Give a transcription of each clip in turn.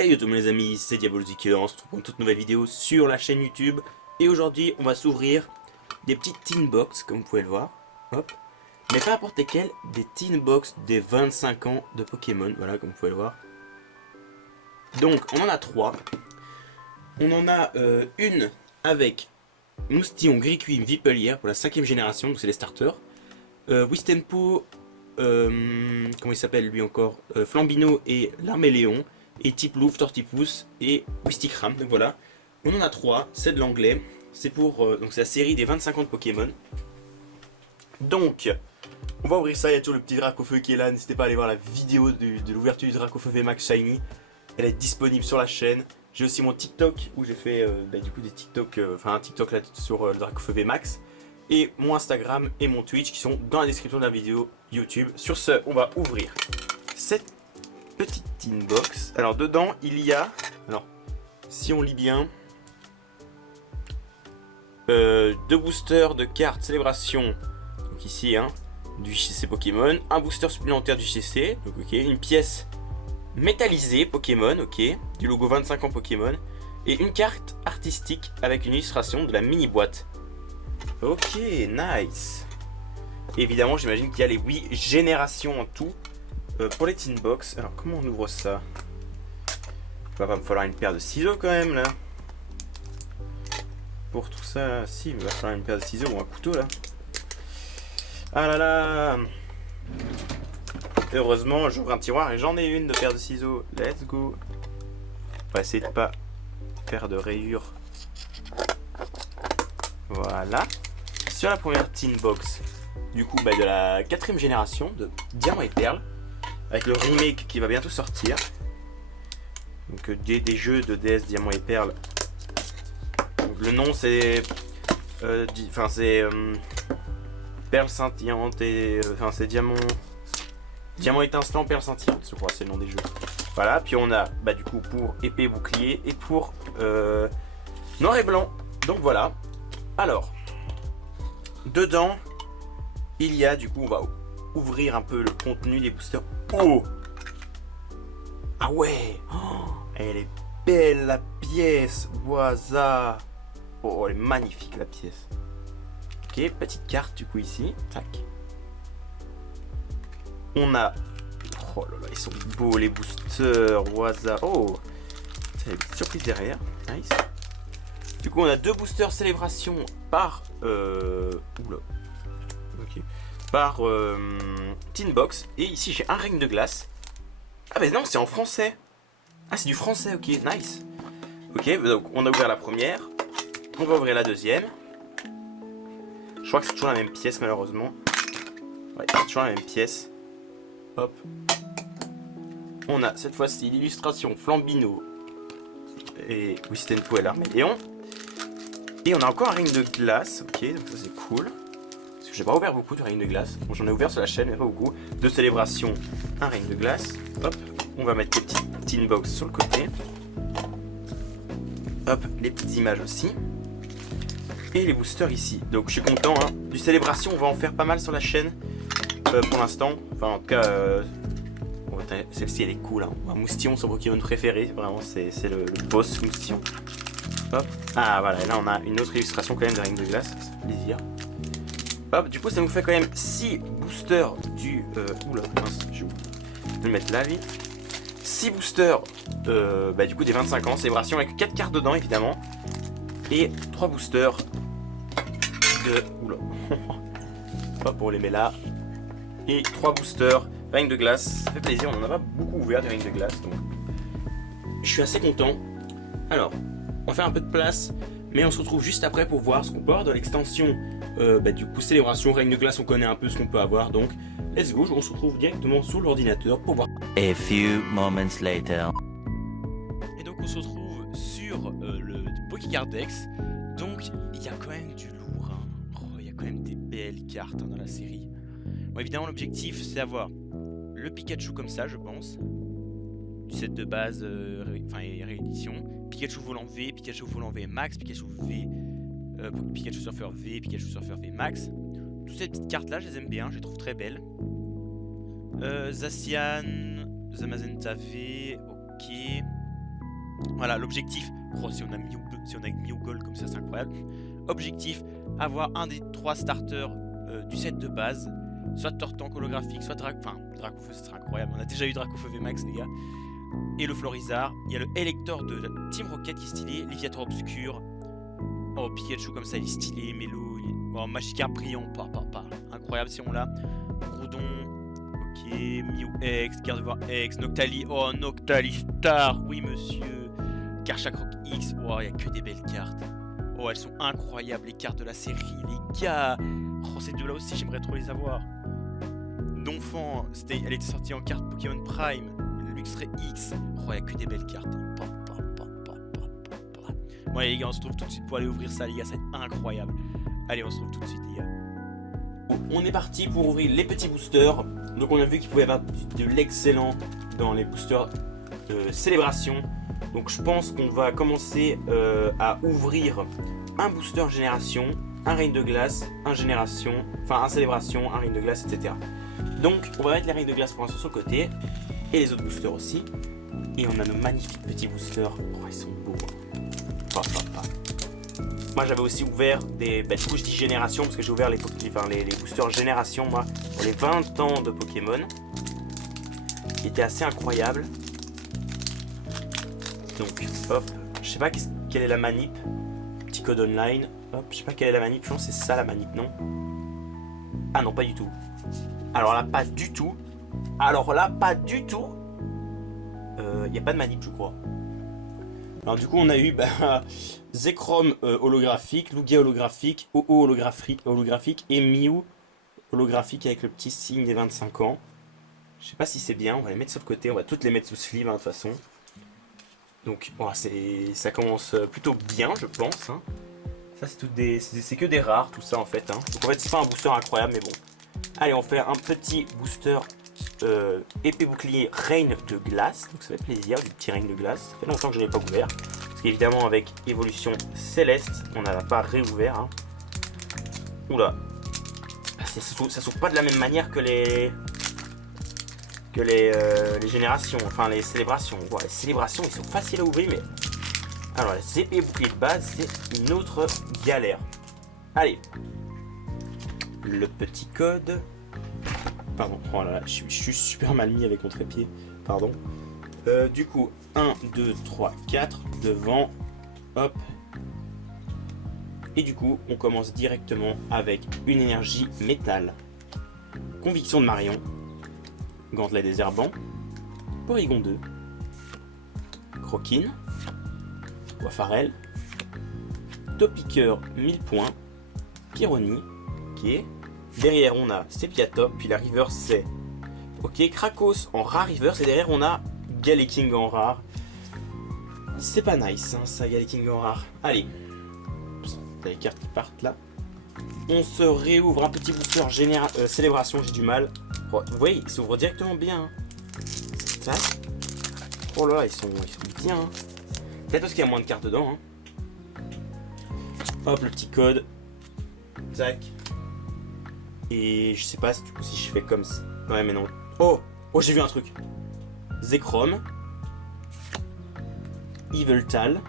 Hey yo tout le monde les amis, c'est Diabolosique, on se retrouve pour une toute nouvelle vidéo sur la chaîne YouTube. Et aujourd'hui on va s'ouvrir des petites tin box comme vous pouvez le voir. Hop. Mais pas n'importe lesquelles, des tin box des 25 ans de Pokémon, voilà comme vous pouvez le voir. Donc on en a trois. On en a une avec Moustillon, Griquim, Vipelière pour la 5ème génération, donc c'est les starters. Wistempo, comment il s'appelle lui encore, Flambino et l'Arméléon. Et Tiplouf, Tortipousse et Wistikram. Donc voilà, on en a trois, c'est de l'anglais. C'est pour donc c'est la série des 25 ans de Pokémon. Donc, on va ouvrir ça. Il y a toujours le petit Dracofeu qui est là. N'hésitez pas à aller voir la vidéo de l'ouverture du Dracofeu VMAX Shiny. Elle est disponible sur la chaîne. J'ai aussi mon TikTok où j'ai fait du coup des TikTok, un TikTok là sur le Dracofeu VMAX. Et mon Instagram et mon Twitch qui sont dans la description de la vidéo YouTube. Sur ce, on va ouvrir cette petite tin box. Alors dedans il y a, alors si on lit bien, deux boosters de cartes célébration, donc ici du JCC Pokémon, un booster supplémentaire du JCC, donc ok, une pièce métallisée Pokémon, ok, du logo 25 ans Pokémon, et une carte artistique avec une illustration de la mini boîte. Ok, nice. Et évidemment j'imagine qu'il y a les 8 générations en tout. Pour les tin box, alors comment on ouvre ça? Il va pas me falloir une paire de ciseaux quand même là. Pour tout ça, si, il va falloir une paire de ciseaux ou un couteau là. Ah là là. Heureusement, j'ouvre un tiroir et j'en ai une de paire de ciseaux. Let's go. On va essayer de pas faire de rayures. Voilà. Sur la première tin box, du coup de la 4ème génération de Diamant et Perle. Avec le remake qui va bientôt sortir. Donc des jeux de DS Diamant et Perle. Donc, le nom c'est Perle scintillante et c'est Diamant étincelant, Perle scintillante, je crois c'est le nom des jeux. Voilà, puis on a du coup pour épée bouclier et pour noir et blanc. Donc voilà. Alors dedans il y a du coup, on va ouvrir un peu le contenu des boosters. Oh! Ah ouais! Oh, elle est belle la pièce! Waza! Oh, elle est magnifique la pièce. Ok, petite carte du coup ici. Tac. On a... Oh là là, ils sont beaux les boosters! Waza! Oh! C'est une petite surprise derrière. Nice. Du coup, on a deux boosters célébration par... Oula. Ok. Par tin box. Et ici j'ai un règne de glace. Ah mais non, c'est en français. Ah, c'est du français, ok, nice. Ok, donc on a ouvert la première. On va ouvrir la deuxième. Je crois que c'est toujours la même pièce malheureusement. Ouais, c'est toujours la même pièce. Hop. On a cette fois-ci l'illustration Flambino et Wistempo et l'Arméléon. Et on a encore un règne de glace, ok, donc ça c'est cool. Parce que j'ai pas ouvert beaucoup de règne de glace. Bon, j'en ai ouvert sur la chaîne, mais pas beaucoup. De célébration, un règne de glace. Hop, on va mettre les petites tin box sur le côté. Hop, les petites images aussi. Et les boosters ici. Donc je suis content, Du célébration, on va en faire pas mal sur la chaîne. Pour l'instant. Enfin, en tout cas, celle-ci elle est cool. Un moustillon, son Pokémon préféré. Vraiment, c'est le boss moustillon. Hop. Ah voilà, et là on a une autre illustration quand même de règne de glace. Ça fait plaisir. Hop, du coup ça nous fait quand même 6 boosters du... oula, mince, je vais le mettre là lui. 6 boosters du coup des 25 ans, célébration avec 4 cartes dedans évidemment. Et 3 boosters de... Oula. Hop, on les met là. Et 3 boosters, règne de glace. Ça fait plaisir, on en a pas beaucoup ouvert des règnes de glace. Donc je suis assez content. Alors, on va faire un peu de place. Mais on se retrouve juste après pour voir ce qu'on peut avoir dans l'extension du coup célébration, règne de glace, on connaît un peu ce qu'on peut avoir, donc let's go, on se retrouve directement sur l'ordinateur pour voir. A few moments later. Et donc on se retrouve sur le Pokécardex. Donc il y a quand même du lourd, il y a quand même des belles cartes dans la série. Bon, évidemment l'objectif c'est d'avoir le Pikachu comme ça je pense. Du set de base, réédition. Pikachu volant V, Pikachu volant V Max, Pikachu V, Pikachu Surfer V, Pikachu Surfer V Max. Toutes ces petites cartes là, je les aime bien, je les trouve très belles. Zacian, Zamazenta V, ok. Voilà, l'objectif, si on a mis au gold comme ça, c'est incroyable. Objectif, avoir un des 3 starters du set de base, soit Tortank holographique, soit Dracofeu, ça serait incroyable. On a déjà eu Dracofeu VMAX, les gars. Et le Florizard. Il y a le Elector de Team Rocket qui est stylé, Léviator Obscur. Oh, Pikachu comme ça, il est stylé, Melo, oh, Magikarp brillant, incroyable si on l'a. Groudon, ok, Mew X, Gardevoir X, Noctali, oh Noctali Star, oui monsieur. Karchakroc X, oh il n'y a que des belles cartes. Oh elles sont incroyables les cartes de la série, les gars. Oh ces deux là aussi j'aimerais trop les avoir. Donphan, elle était sortie en carte Pokémon Prime, Luxray X, oh il n'y a que des belles cartes. Bon allez les gars, on se retrouve tout de suite pour aller ouvrir ça les gars, ça va être incroyable. Allez on se retrouve tout de suite les gars. On est parti pour ouvrir les petits boosters. Donc on a vu qu'il pouvait y avoir de l'excellent dans les boosters de célébration. Donc je pense qu'on va commencer à ouvrir un booster génération, un Reine de glace, un génération, enfin un célébration, un Reine de glace, etc. Donc on va mettre les Reines de glace pour l'instant sur le côté et les autres boosters aussi. Et on a nos magnifiques petits boosters. Oh ils sont beaux. Moi j'avais aussi ouvert des couches 10 générations parce que j'ai ouvert les boosters génération moi pour les 20 ans de Pokémon qui était assez incroyable. Donc hop, je sais pas quelle est la manip, petit code online, hop, je sais pas quelle est la manip, je pense que c'est ça la manip, non? Ah non pas du tout. Alors là pas du tout. Il n'y a pas de manip je crois. Alors du coup on a eu Zekrom holographique, Lugia holographique, Oo holographique et Mew holographique avec le petit signe des 25 ans. Je sais pas si c'est bien, on va les mettre sur le côté, on va toutes les mettre sous sleeve de toute façon. Donc oh, ça commence plutôt bien je pense. Hein. Ça c'est que des rares tout ça en fait. Hein. Donc en fait c'est pas un booster incroyable mais bon. Allez on fait un petit booster épée bouclier Reine de glace, donc ça fait plaisir du petit Reine de glace, ça fait longtemps que je n'ai pas ouvert, parce qu'évidemment avec évolution céleste, on n'a pas réouvert. Hein. Oula, ça s'ouvre pas de la même manière que les générations, enfin les célébrations. Voilà, les célébrations ils sont faciles à ouvrir, mais alors les épées boucliers de base c'est une autre galère. Allez, le petit code. Pardon, oh là là, je suis super mal mis avec mon trépied, pardon. Du coup, 1, 2, 3, 4, devant, hop. Et du coup, on commence directement avec une énergie métal. Conviction de Marion, Gantelet Désherbant, Porygon 2, Croquine, Wafarel, Topiqueur 1000 points, Pyroni, ok. Derrière on a Sepiatop, puis la reverse c'est ok, Krakos en rare reverse et derrière on a Galeking en rare. C'est pas nice hein, ça Galeking en rare. Allez, les cartes qui partent là. On se réouvre un petit booster célébration, j'ai du mal. Oh, vous voyez, il s'ouvre directement bien. Hein. Ça. Oh là là, ils sont bien. Hein. Peut-être parce qu'il y a moins de cartes dedans. Hein. Hop, le petit code. Tac. Et je sais pas si, du coup, si je fais comme ça. Ouais, mais non. Oh, j'ai vu un truc. Zekrom. Yveltal.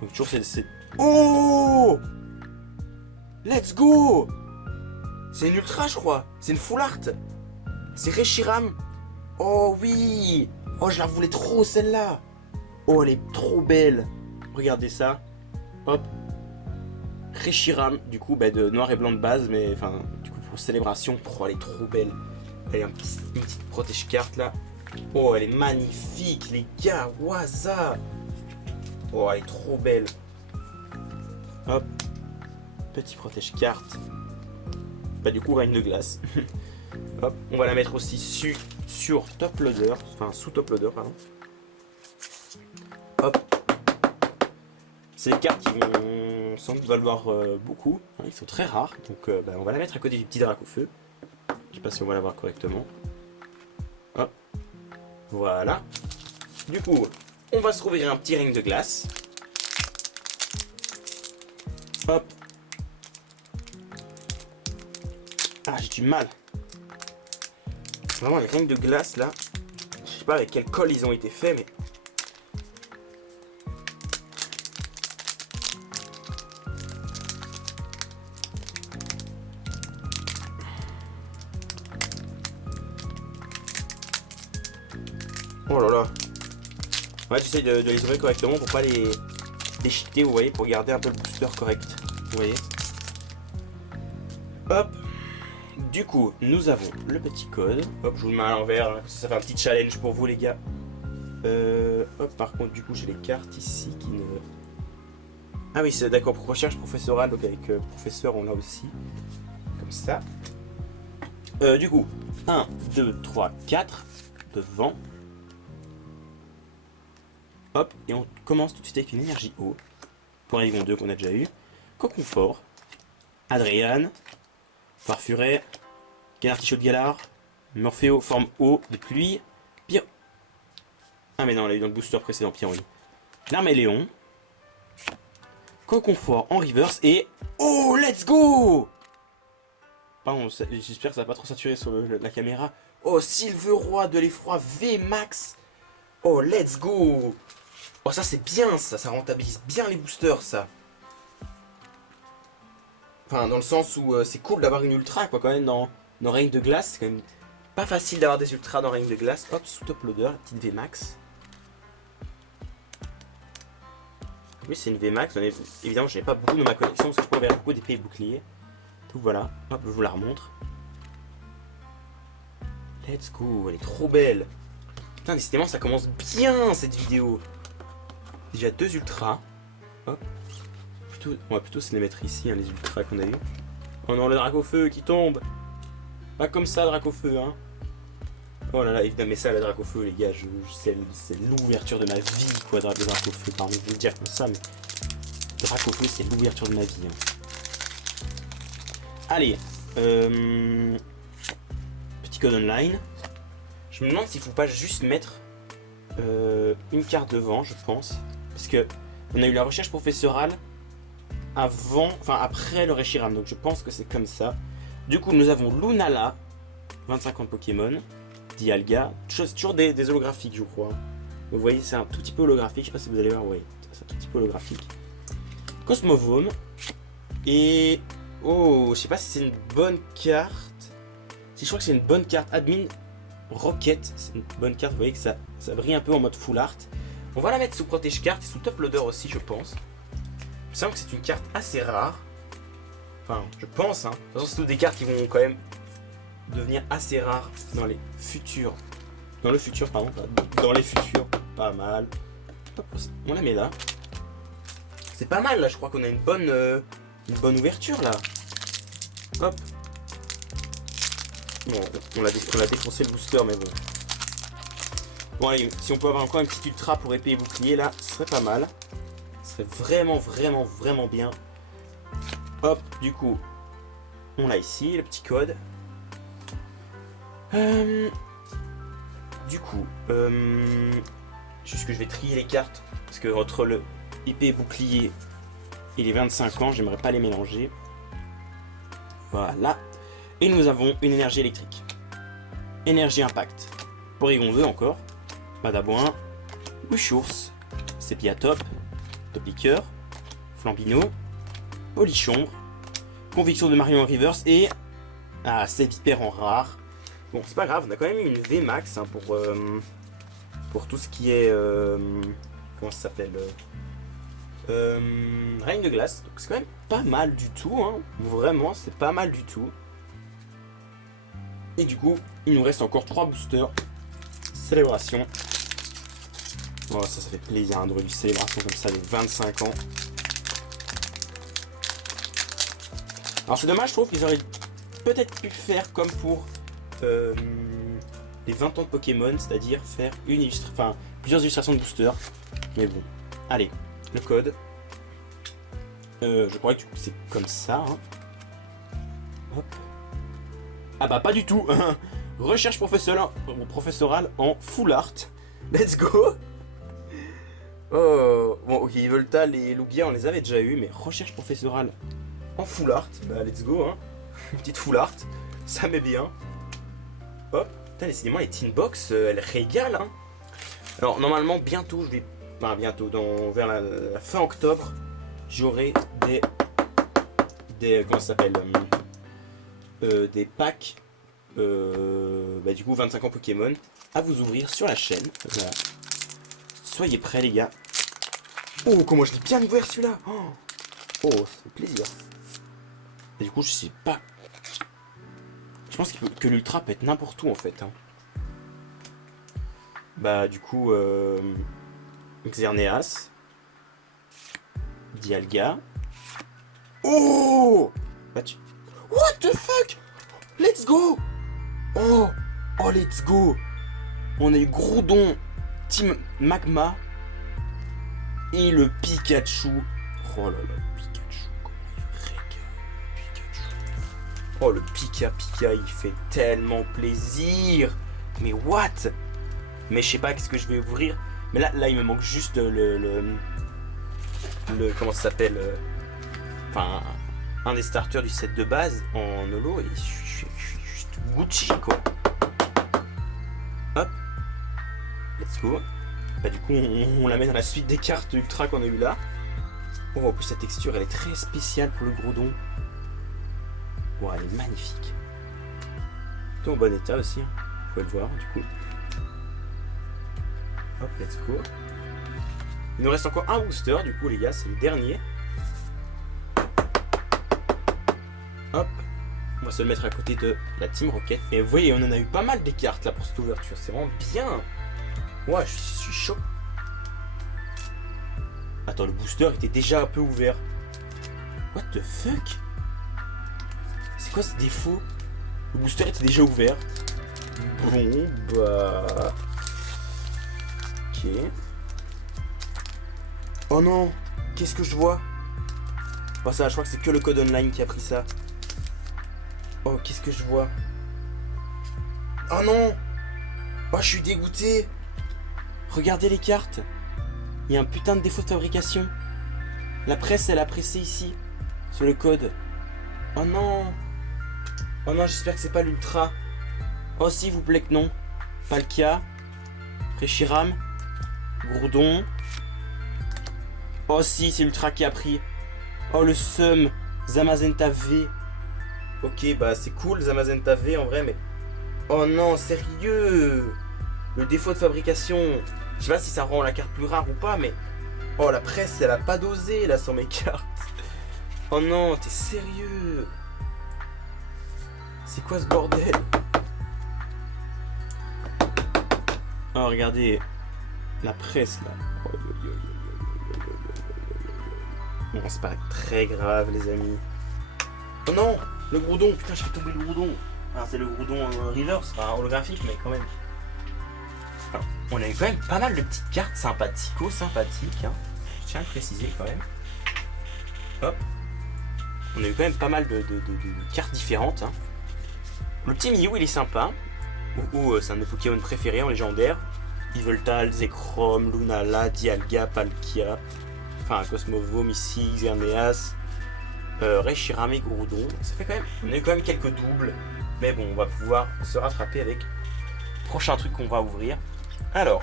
Donc, toujours c'est. Oh! Let's go! C'est une ultra, je crois. C'est une full art. C'est Reshiram. Oh oui! Oh, je la voulais trop, celle-là. Oh, elle est trop belle. Regardez ça. Hop. Reshiram, du coup, de noir et blanc de base, mais enfin. Célébration, oh elle est trop belle. Elle a une petite protège carte là. Oh elle est magnifique les gars, waza. Oh elle est trop belle. Hop, petit protège carte. Du coup Reine de glace. Hop, on va la mettre aussi sur top loader, enfin sous top loader pardon. Hop. C'est des cartes qui vont sans doute valoir beaucoup, hein, ils sont très rares, donc on va la mettre à côté du petit Dracofeu. Je sais pas si on va la voir correctement. Hop, voilà. Du coup, on va se trouver un petit Reine de glace. Hop. Ah, j'ai du mal. Vraiment, les Reines de glace là, je sais pas avec quel colle ils ont été faits, mais Ouais, j'essaye de les ouvrir correctement pour pas les déchiqueter, vous voyez, pour garder un peu le booster correct. Vous voyez. Hop. Du coup, nous avons le petit code. Hop, je vous le mets à l'envers. Hein. Ça fait un petit challenge pour vous, les gars. Hop, par contre, du coup, j'ai les cartes ici qui ne... Ah oui, c'est d'accord, pour recherche professorale, donc avec professeur, on l'a aussi. Comme ça. Du coup, 1, 2, 3, 4, devant. Hop, et on commence tout de suite avec une énergie eau. Pour Rigon 2 qu'on a déjà eu. Coconfort. Adrian. Farfuret. Canartichaud de Galard. Morphéo, forme eau de pluie. Pyro. Ah mais non, on l'a eu dans le booster précédent, Pyroïne. Larméléon. Coconfort en reverse et... Oh, let's go! Pardon, j'espère que ça va pas trop saturer sur la caméra. Oh, Silveroi de l'effroi VMAX. Oh, let's go! Oh, ça c'est bien, ça rentabilise bien les boosters, ça. Enfin, dans le sens où c'est cool d'avoir une ultra, quoi, quand même, dans Règne de Glace. C'est quand même pas facile d'avoir des ultras dans Règne de Glace. Hop, sous top loader, la petite VMAX. Oui, c'est une VMAX. Évidemment, je n'ai pas beaucoup dans ma collection parce que je peux avoir beaucoup d'épées et boucliers. Donc voilà, hop, je vous la remontre. Let's go, elle est trop belle. Putain, décidément, ça commence bien cette vidéo. Déjà 2 ultras. Hop. On va plutôt se les mettre ici, hein, les ultras qu'on a eu. Oh non, le Dracofeu qui tombe. Pas comme ça, Dracofeu, hein. Oh là là, évidemment, mais ça, le Dracofeu, les gars, c'est l'ouverture de ma vie, quoi, le Dracofeu. Pardon de vous le dire comme ça, mais Dracofeu, c'est l'ouverture de ma vie. Hein. Allez, petit code online. Je me demande s'il faut pas juste mettre une carte devant, je pense. Parce que on a eu la recherche professorale avant, enfin après le Reshiram, donc je pense que c'est comme ça. Du coup, nous avons Lunala, 25 ans de Pokémon, Dialga, toujours des holographiques, je crois. Vous voyez, c'est un tout petit peu holographique, je sais pas si vous allez voir, oui, c'est un tout petit peu holographique. Cosmovome, et oh, je sais pas si c'est une bonne carte. Si je crois que c'est une bonne carte, Admin Rocket, c'est une bonne carte, vous voyez que ça brille un peu en mode full art. On va la mettre sous protège carte et sous top loader aussi, je pense. Je sens que c'est une carte assez rare. Enfin, je pense, hein. De toute façon, c'est toutes des cartes qui vont quand même devenir assez rares dans les futurs. Dans le futur, pardon. Dans les futurs. Pas mal. Hop, on la met là. C'est pas mal, là. Je crois qu'on a une bonne ouverture, là. Hop. Bon, on a défoncé le booster, mais bon. Bon, allez, si on peut avoir encore une petite ultra pour épée et bouclier, là, ce serait pas mal. Ce serait vraiment, vraiment, vraiment bien. Hop, du coup, on l'a ici, le petit code. Du coup, juste que je vais trier les cartes. Parce que entre le épée et bouclier et les 25 ans, j'aimerais pas les mélanger. Voilà. Et nous avons une énergie électrique. Énergie impact. Porygon 2 encore. Madabouin. Wishours. Sépiatop. Topiqueur. Flambino. Polichombre. Conviction de Marion en reverse. Et... Ah, c'est Vipère en rare. Bon, c'est pas grave, on a quand même eu une VMAX hein, pour tout ce qui est... comment ça s'appelle Règne de Glace. Donc c'est quand même pas mal du tout. Hein. Vraiment, c'est pas mal du tout. Et du coup, il nous reste encore 3 boosters. Célébration. Oh, ça fait plaisir hein, de du célébration comme ça, les 25 ans. Alors c'est dommage, je trouve qu'ils auraient peut-être pu faire comme pour les 20 ans de Pokémon, c'est-à-dire faire plusieurs illustrations de boosters. Mais bon, allez, le code. Je crois que du coup c'est comme ça. Hein. Hop. Ah bah pas du tout. Recherche professorale en full art. Let's go. Oh, bon ok, Volta, les Lugia on les avait déjà eu, mais recherche professorale en full art, bah let's go hein. Petite full art, ça met bien. Hop, putain décidément les Teen Box, elles régalent hein. Alors normalement bientôt, vers la fin octobre, j'aurai des comment ça s'appelle des packs du coup 25 ans Pokémon à vous ouvrir sur la chaîne. Voilà. Soyez prêts les gars. Oh, comment je l'ai bien ouvert celui-là. Oh, ça fait plaisir. Et du coup, je sais pas. Je pense que l'ultra peut être n'importe où en fait. Hein. Bah, du coup, Xerneas, Dialga. Oh, bah tu... What the fuck? Let's go. Oh, let's go. On a eu Groudon, Team Magma et le Pikachu. Oh là là, le Pikachu, comment il régale, le Pikachu. Oh, le Pika, il fait tellement plaisir. Mais what? Mais je sais pas qu'est-ce que je vais ouvrir. Mais là, il me manque juste le comment ça s'appelle enfin, un des starters du set de base en holo. Et je suis juste Gucci, quoi. Hop. Let's go. Bah du coup, on la met dans la suite des cartes ultra qu'on a eu là. Oh, en plus, sa texture, elle est très spéciale pour le Groudon. Oh, elle est magnifique. Tout en bon état aussi, hein. Vous pouvez le voir, du coup. Hop, let's go. Il nous reste encore un booster, du coup, les gars, c'est le dernier. Hop. On va se le mettre à côté de la Team Rocket. Et vous voyez, on en a eu pas mal des cartes là pour cette ouverture. C'est vraiment bien. Ouais, je suis chaud. Attends, le booster était déjà un peu ouvert. What the fuck? C'est quoi ce défaut? Le booster était déjà ouvert. Bon, bah... Ok. Oh non! Qu'est-ce que je vois? Oh ça, je crois que c'est que le code online qui a pris ça. Oh, qu'est-ce que je vois? Oh non! Oh, je suis dégoûté! Regardez les cartes! Il y a un putain de défaut de fabrication. La presse, elle a pressé ici, sur le code. Oh non! Oh non, j'espère que c'est pas l'ultra. Oh, s'il vous plaît que non. Palkia, Reshiram, Groudon. Oh si, c'est l'ultra qui a pris. Oh le seum, Zamazenta V. Ok, bah c'est cool Zamazenta V en vrai, mais... Oh non, sérieux? Le défaut de fabrication. Je sais pas si ça rend la carte plus rare ou pas, mais... Oh, la presse, elle a pas dosé là sur mes cartes. Oh non, t'es sérieux? C'est quoi ce bordel? Oh, regardez. La presse là. Bon, c'est pas très grave, les amis. Oh non! Le Groudon! Putain, j'ai fait tomber le Groudon! Alors, c'est le Groudon reverse, enfin holographique, mais quand même. Alors, on a eu quand même pas mal de petites cartes sympathiques, hein. Je tiens à le préciser quand même. Hop. On a eu quand même pas mal de cartes différentes, hein. Le petit Mew, il est sympa. C'est un de mes Pokémon préférés en légendaire. Yveltal, Zekrom, Lunala, Dialga, Palkia. Enfin, Cosmovo, ici, Xerneas, Reshiram et Groudon. Ça fait quand même. On a eu quand même quelques doubles. Mais bon, on va pouvoir se rattraper avec le prochain truc qu'on va ouvrir. Alors,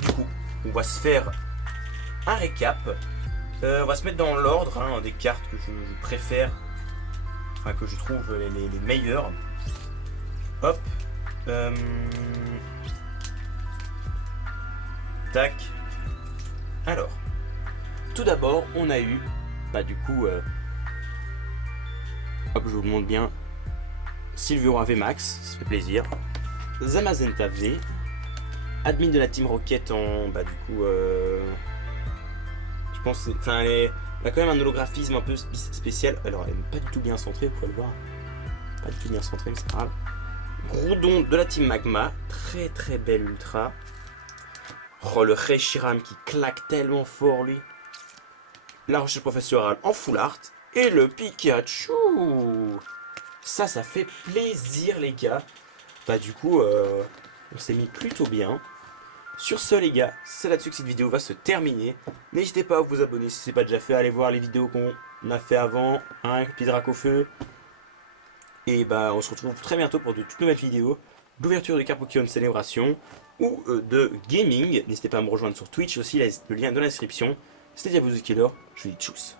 du coup, on va se faire un récap. On va se mettre dans l'ordre hein, des cartes que je préfère. Enfin, que je trouve les meilleures. Hop. Tac. Alors. Tout d'abord, on a eu, bah du coup, hop, je vous le montre bien, Sylveon VMAX, ça fait plaisir, Zamazenta V, admin de la Team Rocket en, bah du coup, je pense, enfin, elle a quand même un holographisme un peu spécial, alors elle n'est pas du tout bien centrée, vous pouvez le voir, pas du tout bien centrée, mais c'est pas grave. Groudon de la Team Magma, très très belle ultra. Oh, le Reshiram qui claque tellement fort lui. La recherche professorale en full art. Et le Pikachu. Ça fait plaisir les gars. Bah du coup, on s'est mis plutôt bien. Sur ce les gars, c'est là-dessus que cette vidéo va se terminer. N'hésitez pas à vous abonner si ce n'est pas déjà fait. Allez voir les vidéos qu'on a fait avant. Hein, puis Dracofeu. Et bah on se retrouve très bientôt pour de toutes nouvelles vidéos. D'ouverture de cartes Pokémon Célébration. Ou de gaming. N'hésitez pas à me rejoindre sur Twitch aussi. Le lien dans la description. C'était Diablo The Killer, je vous dis tchuss.